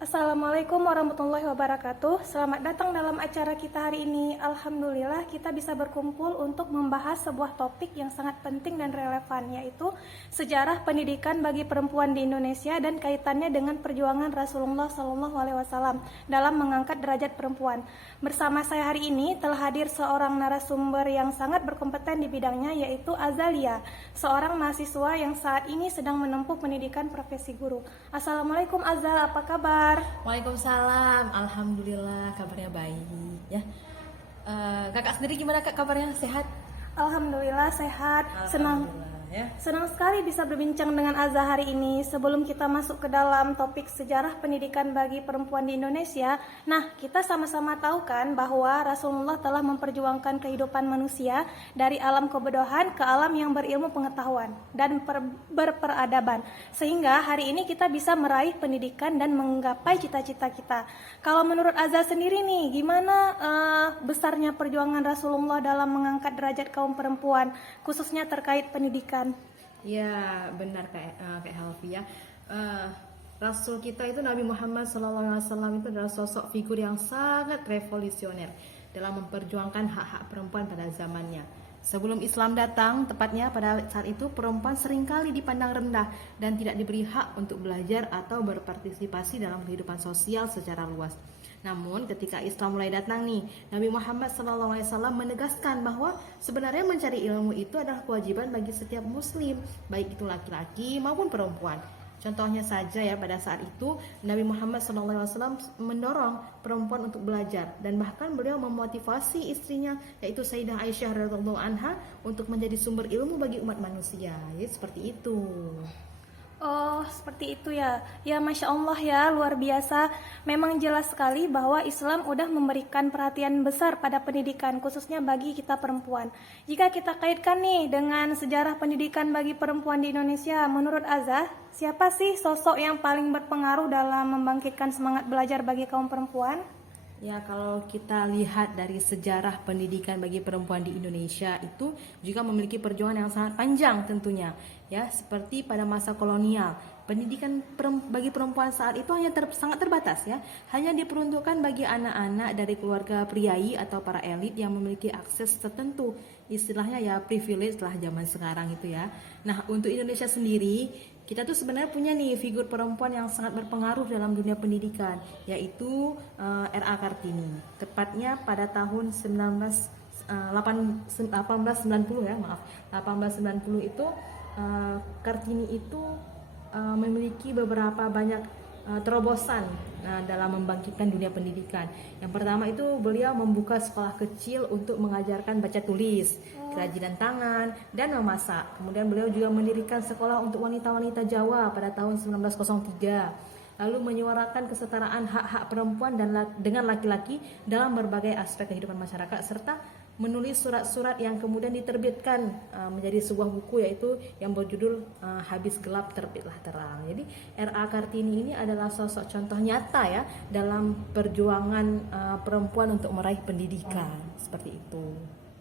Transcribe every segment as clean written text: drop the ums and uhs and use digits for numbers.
Assalamualaikum warahmatullahi wabarakatuh. Selamat datang dalam acara kita hari ini. Alhamdulillah kita bisa berkumpul untuk membahas sebuah topik yang sangat penting dan relevan, yaitu sejarah pendidikan bagi perempuan di Indonesia dan kaitannya dengan perjuangan Rasulullah SAW dalam mengangkat derajat perempuan. Bersama saya hari ini telah hadir seorang narasumber yang sangat berkompeten di bidangnya, yaitu Azalia, seorang mahasiswa yang saat ini sedang menempuh pendidikan profesi guru. Assalamualaikum Azal, apa kabar? Waalaikumsalam, alhamdulillah kabarnya baik ya. Kakak sendiri gimana kak kabarnya, sehat? Alhamdulillah sehat. Alhamdulillah ya. Senang sekali bisa berbincang dengan Azza hari ini. Sebelum kita masuk ke dalam topik sejarah pendidikan bagi perempuan di Indonesia, nah kita sama-sama tahu kan bahwa Rasulullah telah memperjuangkan kehidupan manusia dari alam kebodohan ke alam yang berilmu pengetahuan dan berperadaban. Sehingga hari ini kita bisa meraih pendidikan dan menggapai cita-cita kita. Kalau menurut Azza sendiri nih, gimana besarnya perjuangan Rasulullah dalam mengangkat derajat kaum perempuan, khususnya terkait pendidikan? Ya benar kak Helvi ya. Rasul kita itu Nabi Muhammad SAW itu adalah sosok figur yang sangat revolusioner dalam memperjuangkan hak-hak perempuan pada zamannya. Sebelum Islam datang, tepatnya pada saat itu perempuan seringkali dipandang rendah dan tidak diberi hak untuk belajar atau berpartisipasi dalam kehidupan sosial secara luas. Namun ketika Islam mulai datang nih, Nabi Muhammad SAW menegaskan bahwa sebenarnya mencari ilmu itu adalah kewajiban bagi setiap muslim, baik itu laki-laki maupun perempuan. Contohnya saja ya, pada saat itu Nabi Muhammad SAW mendorong perempuan untuk belajar dan bahkan beliau memotivasi istrinya, yaitu Sayyidah Aisyah radhiyallahu anha, untuk menjadi sumber ilmu bagi umat manusia. Ya, seperti itu. Oh, seperti itu ya. Ya, Masya Allah ya, luar biasa. Memang jelas sekali bahwa Islam udah memberikan perhatian besar pada pendidikan, khususnya bagi kita perempuan. Jika kita kaitkan nih dengan sejarah pendidikan bagi perempuan di Indonesia, menurut Azah, siapa sih sosok yang paling berpengaruh dalam membangkitkan semangat belajar bagi kaum perempuan? Ya, kalau kita lihat dari sejarah pendidikan bagi perempuan di Indonesia itu juga memiliki perjuangan yang sangat panjang tentunya. Ya, seperti pada masa kolonial, pendidikan bagi perempuan saat itu hanya sangat terbatas ya. Hanya diperuntukkan bagi anak-anak dari keluarga priai atau para elit yang memiliki akses tertentu. Istilahnya ya privilege lah zaman sekarang itu ya. Nah, untuk Indonesia sendiri, kita tuh sebenarnya punya nih figur perempuan yang sangat berpengaruh dalam dunia pendidikan, yaitu R.A. Kartini. Tepatnya pada tahun 1890 ya, maaf. 1890 itu Kartini itu memiliki beberapa banyak terobosan dalam membangkitkan dunia pendidikan. Yang pertama itu beliau membuka sekolah kecil untuk mengajarkan baca tulis, kerajinan tangan, dan memasak. Kemudian beliau juga mendirikan sekolah untuk wanita-wanita Jawa pada tahun 1903. Lalu menyuarakan kesetaraan hak-hak perempuan dengan laki-laki dalam berbagai aspek kehidupan masyarakat, serta menulis surat-surat yang kemudian diterbitkan menjadi sebuah buku, yaitu yang berjudul Habis Gelap Terbitlah Terang. Jadi R.A. Kartini ini adalah sosok contoh nyata ya dalam perjuangan perempuan untuk meraih pendidikan, seperti itu.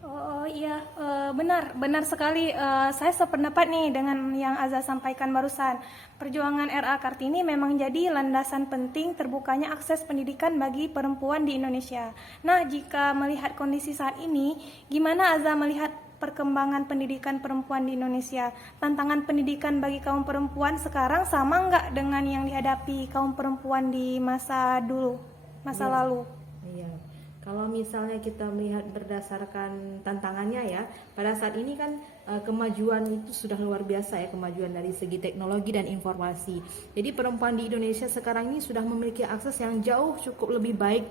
Oh iya, benar sekali. Saya sependapat nih dengan yang Azza sampaikan barusan. Perjuangan R.A. Kartini memang jadi landasan penting terbukanya akses pendidikan bagi perempuan di Indonesia. Nah, jika melihat kondisi saat ini, gimana Azza melihat perkembangan pendidikan perempuan di Indonesia? Tantangan pendidikan bagi kaum perempuan sekarang sama nggak dengan yang dihadapi kaum perempuan di masa dulu, masa lalu? Iya. Kalau misalnya kita melihat berdasarkan tantangannya ya, pada saat ini kan kemajuan itu sudah luar biasa ya, kemajuan dari segi teknologi dan informasi. Jadi perempuan di Indonesia sekarang ini sudah memiliki akses yang jauh cukup lebih baik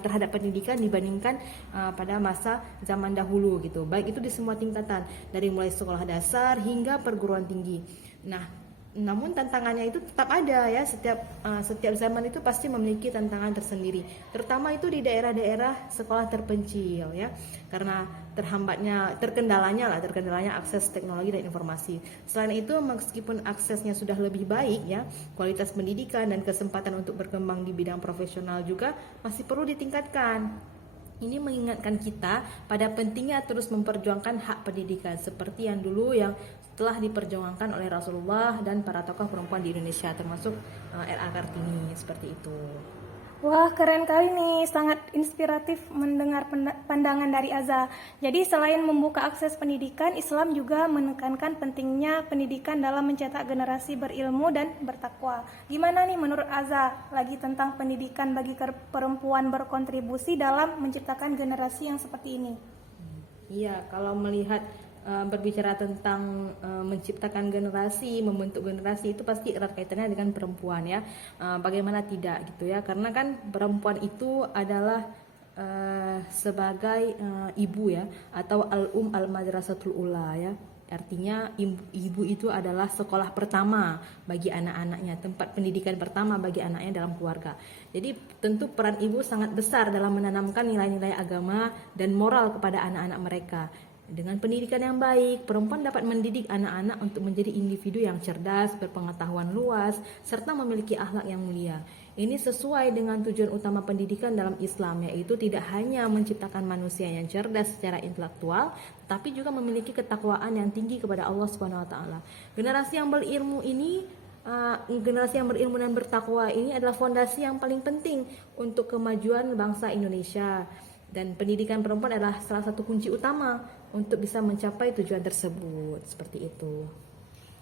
terhadap pendidikan dibandingkan pada masa zaman dahulu gitu. Baik itu di semua tingkatan, dari mulai sekolah dasar hingga perguruan tinggi. Nah, namun tantangannya itu tetap ada ya, setiap zaman itu pasti memiliki tantangan tersendiri, terutama itu di daerah-daerah sekolah terpencil ya, karena terkendalanya akses teknologi dan informasi. Selain itu, meskipun aksesnya sudah lebih baik ya, kualitas pendidikan dan kesempatan untuk berkembang di bidang profesional juga masih perlu ditingkatkan. Ini mengingatkan kita pada pentingnya terus memperjuangkan hak pendidikan seperti yang dulu yang telah diperjuangkan oleh Rasulullah dan para tokoh perempuan di Indonesia, termasuk R.A. Kartini, seperti itu. Wah, keren kali nih, sangat inspiratif mendengar pandangan dari Aza. Jadi selain membuka akses pendidikan, Islam juga menekankan pentingnya pendidikan dalam mencetak generasi berilmu dan bertakwa. Gimana nih menurut Aza lagi tentang pendidikan bagi perempuan berkontribusi dalam menciptakan generasi yang seperti ini? Iya, kalau melihat berbicara tentang menciptakan generasi, membentuk generasi, itu pasti erat kaitannya dengan perempuan ya. Bagaimana tidak gitu ya? Karena kan perempuan itu adalah sebagai ibu ya, atau al-madrasatul ula ya. Artinya ibu itu adalah sekolah pertama bagi anak-anaknya, tempat pendidikan pertama bagi anaknya dalam keluarga. Jadi tentu peran ibu sangat besar dalam menanamkan nilai-nilai agama dan moral kepada anak-anak mereka. Dengan pendidikan yang baik, perempuan dapat mendidik anak-anak untuk menjadi individu yang cerdas, berpengetahuan luas, serta memiliki akhlak yang mulia. Ini sesuai dengan tujuan utama pendidikan dalam Islam, yaitu tidak hanya menciptakan manusia yang cerdas secara intelektual, tapi juga memiliki ketakwaan yang tinggi kepada Allah Subhanahu wa taala. Generasi yang berilmu dan bertakwa ini adalah fondasi yang paling penting untuk kemajuan bangsa Indonesia. Dan pendidikan perempuan adalah salah satu kunci utama untuk bisa mencapai tujuan tersebut. Seperti itu.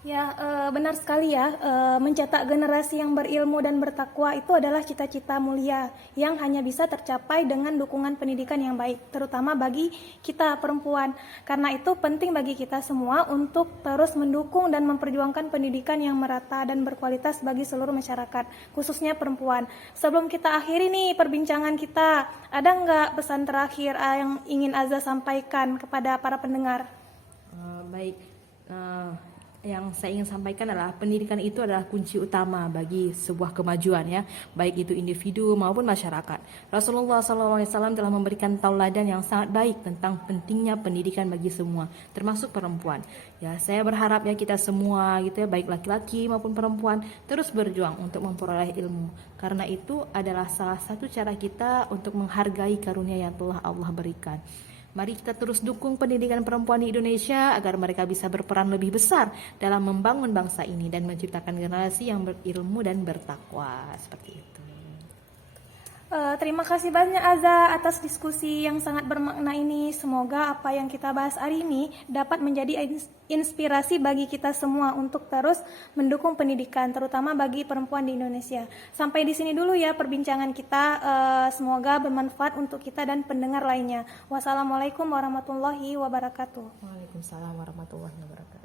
Ya, benar sekali ya. Mencetak generasi yang berilmu dan bertakwa itu adalah cita-cita mulia yang hanya bisa tercapai dengan dukungan pendidikan yang baik, terutama bagi kita perempuan. Karena itu penting bagi kita semua untuk terus mendukung dan memperjuangkan pendidikan yang merata dan berkualitas bagi seluruh masyarakat, khususnya perempuan. Sebelum kita akhiri nih perbincangan kita, ada nggak pesan terakhir yang ingin Aza sampaikan kepada para pendengar? Baik. Yang saya ingin sampaikan adalah pendidikan itu adalah kunci utama bagi sebuah kemajuan ya, baik itu individu maupun masyarakat. Rasulullah SAW telah memberikan tauladan yang sangat baik tentang pentingnya pendidikan bagi semua, termasuk perempuan. Ya, saya berharap ya kita semua gitu ya, baik laki-laki maupun perempuan, terus berjuang untuk memperoleh ilmu. Karena itu adalah salah satu cara kita untuk menghargai karunia yang telah Allah berikan. Mari kita terus dukung pendidikan perempuan di Indonesia agar mereka bisa berperan lebih besar dalam membangun bangsa ini dan menciptakan generasi yang berilmu dan bertakwa. Seperti itu. Terima kasih banyak Aza atas diskusi yang sangat bermakna ini. Semoga apa yang kita bahas hari ini dapat menjadi inspirasi bagi kita semua untuk terus mendukung pendidikan, terutama bagi perempuan di Indonesia. Sampai di sini dulu ya perbincangan kita. Semoga bermanfaat untuk kita dan pendengar lainnya. Wassalamualaikum warahmatullahi wabarakatuh. Waalaikumsalam warahmatullahi wabarakatuh.